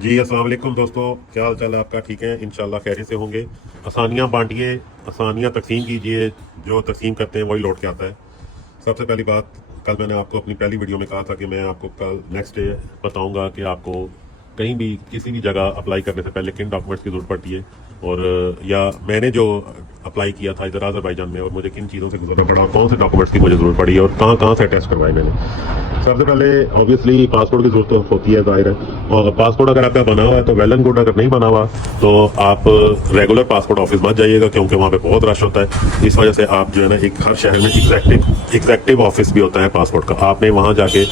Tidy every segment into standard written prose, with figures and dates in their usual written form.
जी अस्सलाम वालेकुम दोस्तों, क्या हाल चाल है आपका? ठीक है, इंशाल्लाह खैरियत से होंगे। आसानियाँ बांटिए, आसानियाँ तकसीम कीजिए, जो तकसीम करते हैं वही लौट के आता है। सबसे पहली बात, कल मैंने आपको अपनी पहली वीडियो में कहा था कि मैं आपको कल नेक्स्ट डे बताऊंगा कि आपको कहीं भी किसी भी जगह अप्लाई करने से पहले किन डॉक्यूमेंट्स की ज़रूरत पड़ती है, और या मैंने जो अप्लाई किया था इधर आज़रबाईजान में और मुझे किन चीज़ों से गुजरना पड़ा, कौन से डॉक्यूमेंट्स की मुझे ज़रूरत पड़ी और कहाँ कहाँ से टेस्ट करवाए मैंने। सबसे पहले ऑब्वियसली पासपोर्ट की जरूरत होती है, जाहिर है। और पासपोर्ट अगर आपका बना हुआ है तो वेल एंड गुड, अगर नहीं बना हुआ तो आप रेगुलर पासपोर्ट ऑफिस मत जाइएगा, क्योंकि वहाँ पे बहुत रश होता है। इस वजह से आप जो है ना, एक हर शहर में एग्जैक्टिव ऑफिस भी होता है पासपोर्ट का, आपने वहाँ जाके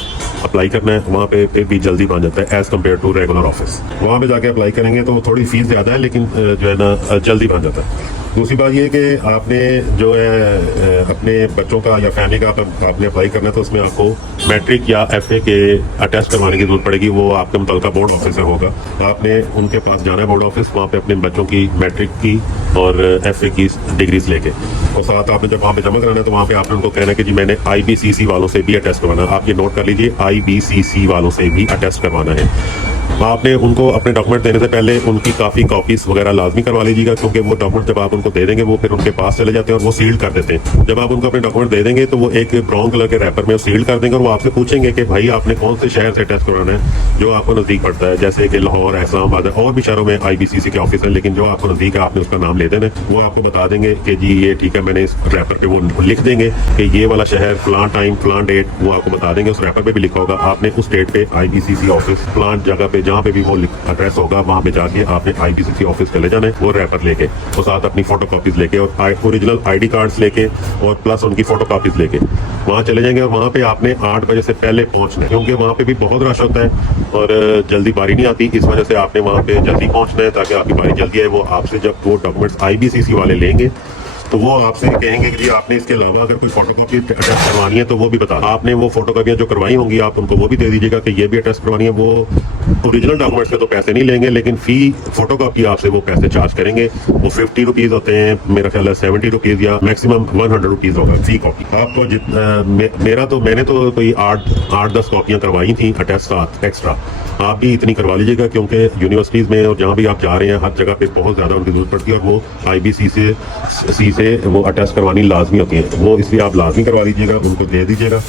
अप्लाई करना है। वहाँ पे फिर भी जल्दी बन जाता है as compare to regular office. वहाँ पे जाके अप्लाई करेंगे तो थोड़ी फीस ज़्यादा है, लेकिन जो है ना जल्दी बन जाता है। दूसरी बात ये कि आपने जो है अपने बच्चों का या फैमिली का आपने अप्लाई करना है तो उसमें आपको मैट्रिक या एफए के अटेस्ट करवाने की जरूरत पड़ेगी। वो आपके मुतल्लिका बोर्ड ऑफिस से होगा, आपने उनके पास जाना है बोर्ड ऑफिस, वहाँ पे अपने बच्चों की मैट्रिक की और एफए की डिग्रीज लेके, और साथ आपने जब वहाँ पे जमा कराना है तो वहाँ पे आपने उनको कहना है कि जी मैंने IBCC वालों से भी अटेस्ट करवाना है। आप ये नोट कर लीजिए, IBCC वालों से भी अटेस्ट करवाना है। आपने उनको अपने डॉक्यूमेंट देने से पहले उनकी काफ़ी कॉपीज वगैरह लाजमी करवा लीजिएगा, क्योंकि वो डॉक्यूमेंट जब आप उनको दे देंगे वो फिर उनके पास चले जाते हैं और वो सील्ड कर देते हैं। जब आप उनको अपने डॉक्यूमेंट दे देंगे तो वो एक ब्राउन कलर के रैपर में सील्ड कर देंगे और वो आपसे पूछेंगे कि भाई आपने कौन से शहर से टेस्ट करवाना है जो आपको नज़दीक पड़ता है, जैसे कि लाहौर, इस्लामाबाद, और भी शहरों में IBCC के ऑफिस है, लेकिन जो आपको नज़दीक है आपने उसका नाम ले देना। वो आपको बता देंगे कि जी ये ठीक है, मैंने इस रैपर पे वो लिख देंगे कि ये वाला शहर फलां टाइम फलां डेट, वो आपको बता देंगे। उस रैपर पे भी लिखा होगा, आपने उस डेट पे IBCC ऑफिस फलां जगह पे जहाँ पे भी वो एड्रेस होगा वहाँ पे जाके आपने IBCC ऑफिस चले जाना है, वो रैपर लेके और साथ अपनी फोटो कॉपीज लेके और ओरिजिनल ID कार्ड्स लेके और प्लस उनकी फोटो कॉपीज लेके वहाँ चले जाएंगे। और वहाँ पे आपने 8 बजे से पहले पहुँचना है, क्योंकि वहाँ पे भी बहुत रश होता है और जल्दी बारी नहीं आती। इस वजह से आपने वहाँ पे जल्दी पहुँचना है ताकि आपकी बारी जल्दी आए। वो आपसे जब वो डॉक्यूमेंट्स IBCC वाले लेंगे तो वो आपसे कहेंगे कि जी आपने इसके अलावा अगर कोई फोटोकॉपी अटेस्ट करवानी है तो वो भी बता। आपने वो फोटोकॉपियाँ जो करवाई होंगी आप उनको वो भी दे दीजिएगा कि ये भी अटेस्ट करवानी है। वो ओरिजिनल डॉक्यूमेंट्स के तो पैसे नहीं लेंगे, लेकिन फ़ी फोटोकॉपी आपसे वो पैसे चार्ज करेंगे। वो 50 रुपीज़ होते हैं, मेरा ख्याल है 70 रुपीज़ या मैक्सिमम 100 रुपीज़ होगा फ़ी कॉपी। आपको मैंने तो कोई 8-10 कॉपियाँ करवाई थी अटेस्ट साथ एक्स्ट्रा। आप भी इतनी करवा लीजिएगा, क्योंकि यूनिवर्सिटीज़ में और जहाँ भी आप जा रहे हैं हर जगह पे बहुत ज़्यादा उनकी जरूरत पड़ती है और वो IBCC से वो अटेस्ट करवानी लाजमी होती है। वो इसलिए आप लाजमी करवा लीजिएगा, उनको दे दीजिएगा।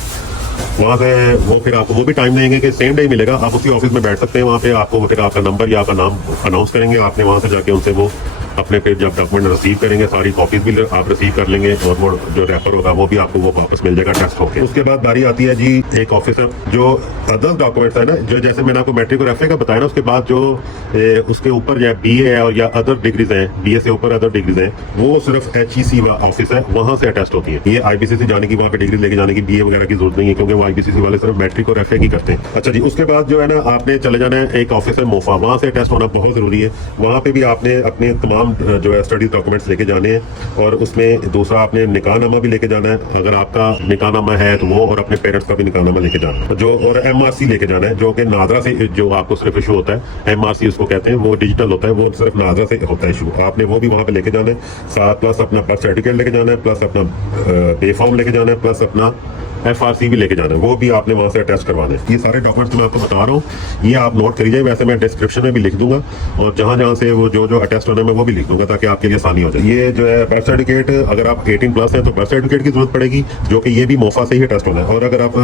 वहाँ से वो फिर आपको वो भी टाइम देंगे कि सेम डे मिलेगा, आप उसी ऑफिस में बैठ सकते हैं। वहाँ पे आपको फिर आपका नंबर या आपका नाम अनाउंस करेंगे, आपने वहाँ से जाके उनसे वो अपने फिर जब डॉक्यूमेंट रिसीव करेंगे सारी कॉपीज भी आप रिसीव कर लेंगे और वो जो रैपर होगा वो भी आपको वो वापस मिल जाएगा टेस्ट होकर। उसके बाद बारी आती है जी एक ऑफिसर जो अदर डॉक्यूमेंट्स है ना, जो जैसे मैंने आपको मैट्रिक और एफए का बताया ना, उसके बाद जो उसके ऊपर या BA है और या अदर डिग्रीज हैं, BA से ऊपर अदर डिग्रीज हैं, वो सिर्फ HEC ऑफिस है, वहाँ से अटेस्ट होती है। ये IBCC जाने की, वहाँ पे डिग्री लेके जाने की BA वगैरह की जरूरत नहीं है, क्योंकि वो IBCC वाले सिर्फ मैट्रिक और एफए की करते हैं। अच्छा जी, उसके बाद जो है ना आपने चले जाना है एक ऑफिस है मोफा, वहाँ से टेस्ट होना बहुत जरूरी है। वहाँ पे भी आपने अपने तमाम जो है स्टडी डॉक्यूमेंट्स लेके जाने हैं और उसमें दूसरा आपने निकाहनामा भी लेके जाना है, अगर आपका निकाहनामा है तो वो, और अपने पेरेंट्स का भी निकाहनामा लेके जाना है जो, और MRC लेके जाना है जो कि नादरा से जो आपको सिर्फ इशू होता है। MRC उसको कहते हैं, वो डिजिटल होता है, वो सिर्फ नादरा से होता है इशू। आपने वो भी वहाँ पे लेके जाना है साथ, प्लस अपना बर्थ सर्टिफिकेट लेके जाना है, प्लस अपना पे फॉर्म लेके जाना है, प्लस अपना FRC भी लेके जाना है, वो भी आपने वहाँ से अटेस्ट करवाना है। ये सारे डॉक्यूमेंट्स मैं आपको बता रहा हूँ, ये आप नोट कर लीजिए। वैसे मैं डिस्क्रिप्शन में भी लिख दूंगा और जहाँ जहाँ से वो जो अटेस्ट होना है मैं वो भी लिख दूंगा ताकि आपके लिए आसानी हो जाए। ये जो है बर्थ सर्टिफिकेट, अगर आप 18+ हैं तो बर्थ सर्टिफिकेट की जरूरत पड़ेगी, जो कि ये भी मोफा से ही अटेस्ट होना है। और अगर आप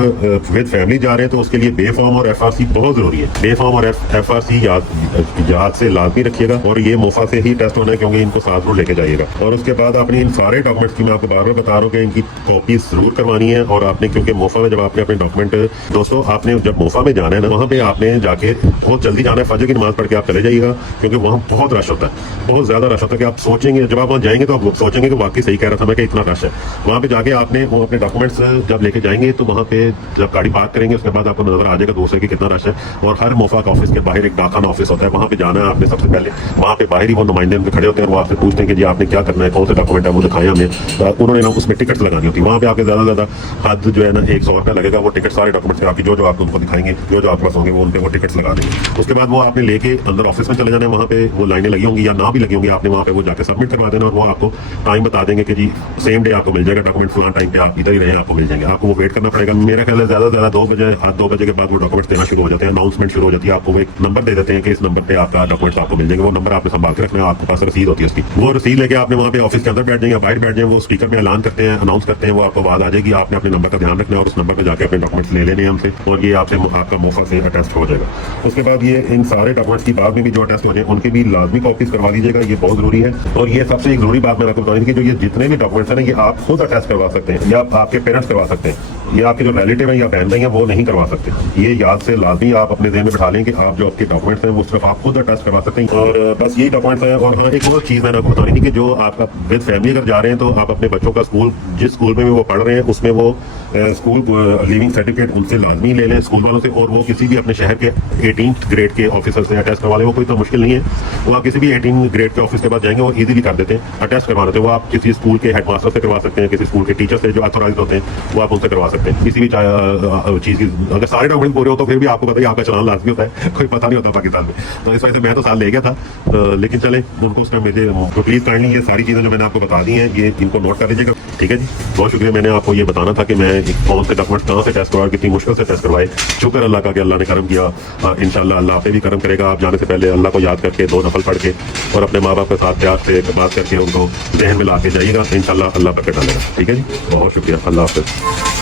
विद फैमिली जा रहे हैं तो उसके लिए बे फॉर्म और FRC बहुत जरूरी है। बे फॉर्म और FRC याद से लाजमी रखिएगा, और ये मोफा से ही टेस्ट होना है, क्योंकि इनको साथ जरूर लेके जाइएगा। और उसके बाद आपने इन सारे डॉक्यूमेंट्स की मैं आपको बार बार बता रहा हूँ कि इनकी कॉपी जरूर करवानी है। और आपने, क्योंकि मोफा में जब आपने अपने डॉक्यूमेंट, दोस्तों आपने जब मोफा में जाना है ना, वहाँ पे आपने जाके बहुत जल्दी जाना है, फजर की नमाज पढ़ के आप चले जाइएगा, क्योंकि वहाँ बहुत रश होता है, बहुत ज़्यादा रश होता है कि आप सोचेंगे, जब आप वहाँ जाएंगे तो आप सोचेंगे कि वाकई सही कह रहा था मैं कि इतना रश है। वहाँ पे जाके आपने वो अपने डॉक्यूमेंट्स जब लेके जाएंगे तो वहाँ पे जब गाड़ी पार्क करेंगे उसके बाद आपको नजर आ जाएगा दूसरे की कितना रश है। और हर मोफा का ऑफिस के बाहर एक डाकखाना ऑफिस होता है, वहाँ पे जाना है आपने सबसे पहले। वहाँ पे बाहर ही वो नुमाइंदे उनके खड़े होते हैं और वो आपसे पूछते हैं कि जी आपने क्या करना है, कौन से डॉक्यूमेंट है वो दिखाएं हमें। उन्होंने ना उसमें टिकट लगानी होती है। वहाँ पे आपके ज़्यादा हद जो है ना 100 रुपया लगेगा। वो टिकट सारे डॉक्यूमेंट्स आपकी जो जो आप उनको दिखाएंगे, जो जो आपके पास होंगे वो उन पे वो टिकट्स लगा देंगे। उसके बाद वो आपने लेके अंदर ऑफिस में चले जाना है, वहाँ पे वो लाइनें लगी होंगी या ना भी लगी होंगी, आपने वहाँ पे वो जाकर सबमिट करवा देना और वो आपको टाइम बता देंगे कि जी सेम डे आपको मिल जाएगा डॉक्यूमेंट, फलां टाइम पे आप इधर ही रहे आपको मिल जाएंगे। आपको वो वेट करना पड़ेगा। मेरा ख्याल है ज़्यादा से ज़्यादा 2 बजे 2 बजे के बाद वो डॉक्यूमेंट्स देना शुरू हो जाते हैं, अनाउंसमेंट शुरू हो जाती है। आपको वो एक नंबर दे देते हैं कि इस नंबर पे आपका डॉक्यूमेंट्स आपको मिल जाएंगे। वो नंबर आपने संभाल के रखना है, आपके पास रसीद होती है उसकी। वो रसीद लेके आपने वहाँ पे ऑफिस के अंदर बैठ जाएंगे, बाहर बैठ जाए, वो स्पीकर में ऐलान करते हैं, अनाउंस करते हैं, वो आपको आवाज आ जाएगी। आपने अपने नंबर का ध्यान रखना है और उस नंबर पे जाके अपने डॉक्यूमेंट्स ले लेने हैं हमसे और ये आपसे आपका मोफा से अटेस्ट हो जाएगा। उसके बाद ये इन सारे डॉक्यूमेंट्स की बाद में भी जो अटेस्ट हो जाए उनकी भी लाजमी कॉपीज करवा लीजिएगा, ये बहुत जरूरी है। और ये सबसे एक जरूरी बात मैं आपको बताऊंगी कि जो ये जितने भी डॉक्यूमेंट्स हैं ना, ये आप खुद अटेस्ट करवा सकते हैं या आपके पेरेंट्स करवा सकते हैं। ये आपके जो रिलेटिव है या बहन भाई हैं वो नहीं करवा सकते। ये याद से लाजमी आप अपने ज़हन में बिठा लें कि आप जो आपके डॉक्यूमेंट्स हैं वो सिर्फ आप खुद अटेस्ट करवा सकते हैं। और बस यही डॉक्यूमेंट्स हैं। और हाँ, एक और चीज़ मैंने आपको बतानी थी कि जो आपका विद फैमिली अगर जा रहे हैं तो आप अपने बच्चों का स्कूल, जिस स्कूल में भी वो पढ़ रहे हैं उसमें वो स्कूल लिविंग सर्टिफिकेट उनसे लाजमी ले लें स्कूल वालों से। और वो किसी भी अपने शहर के 18th ग्रेड के ऑफिसर से अटेस्ट करवा लें। वो कोई इतना मुश्किल नहीं है, वो आप किसी भी 18 ग्रेड के ऑफिस के पास जाएंगे, वो इजीली कर देते हैं, अटेस्ट करवा देते हैं। वो आप किसी स्कूल के हेडमास्टर से करवा सकते हैं, किसी स्कूल के टीचर से जो ऑथोराइज होते हैं वो आप उनसे करवा सकते हैं। किसी भी चीज़ की अगर सारे डॉक्यूमेंट पूरे हो तो फिर भी आपको पता है आपका चलान लाजमी होता है, कोई पता नहीं होता पाकिस्तान में। तो इस वजह से मैं तो साल ले गया था, लेकिन चले उनको उसका मुझे तो प्लीज़ काइंडली ये सारी चीज़ें जो मैंने आपको बता दी हैं ये इनको नोट कर लीजिएगा, ठीक है जी। बहुत शुक्रिया, मैंने आपको ये बताना था कि मैं कौन से डॉक्यूमेंट्स कहाँ से टेस्ट करवाए, कितनी मुश्किल से टेस्ट करवाए। शुक्र अल्लाह का कि अल्लाह ने करम किया। इंशाल्लाह अल्लाह आप पे भी करम करेगा। आप जाने से पहले अल्लाह को याद करके 2 नफल पढ़ के और अपने माँ बाप के साथ प्यार से बात करके उनको जहन में ला के जाइएगा, इंशाल्लाह अल्लाह बरकत डालेगा, ठीक है जी। बहुत शुक्रिया, अल्लाह हाफ़िज़।